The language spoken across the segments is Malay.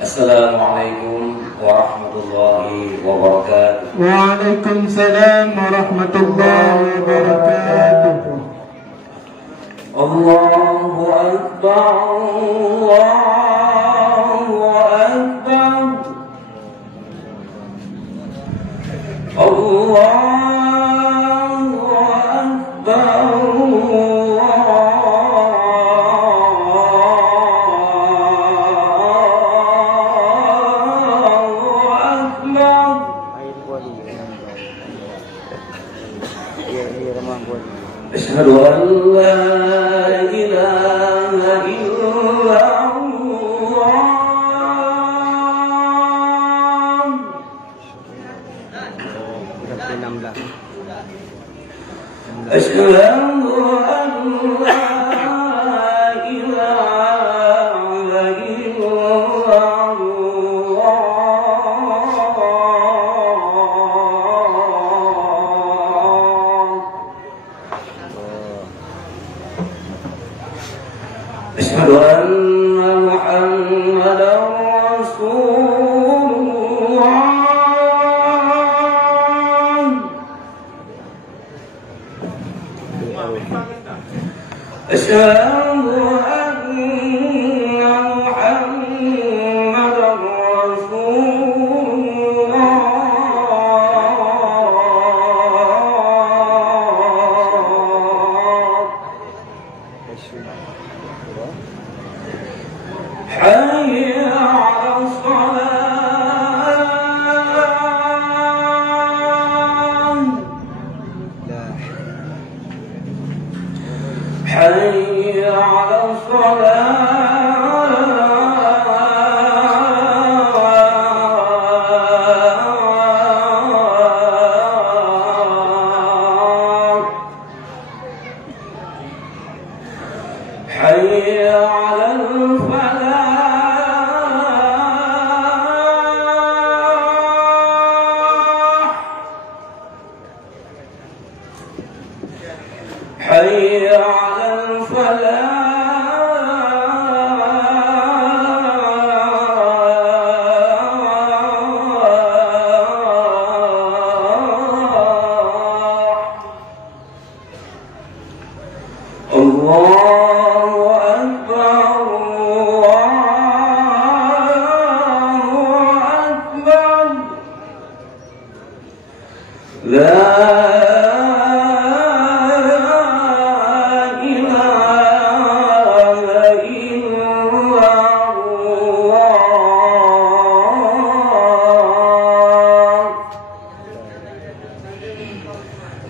Assalamualaikum warahmatullahi wabarakatuh. Waalaikumsalam warahmatullahi wabarakatuh. Allahu Akbar, Allahu Akbar, Allahu Akbar. Asyhadu an la ilaha illallah. Asyhadu an la ilaha illallah. Asyhadu anna Muhammadar Rasulullah. Asyhadu anna Muhammadar Rasulullah. حي على الصلاة. حي على الصلاة. حي على الفلاح. حي على الفلاح. Allahu Akbar, Allahu Akbar. La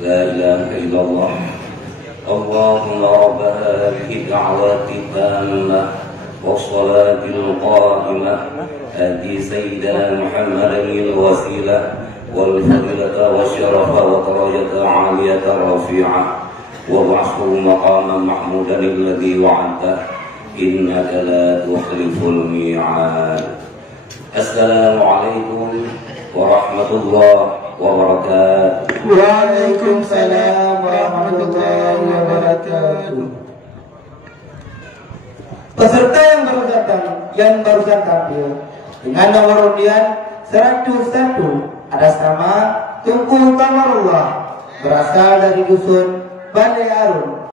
لا إله إلا الله. اللهم رب هذه الدعوات التامة والصلاة القائمة آتي سيدنا محمدا الوسيلة والفضيلة والشرف ودرجة عالية رفيعة وابعثه مقاما محمودا الذي وعدته إنك لا تخلف الميعاد. السلام عليكم ورحمة الله wabarakatuh. Waalaikumsalam warahmatullahi wabarakatuh. Peserta yang barusan tampil dengan nomor undian 101 atas nama Tunku Kamarullah berasal dari dusun Bale Arum.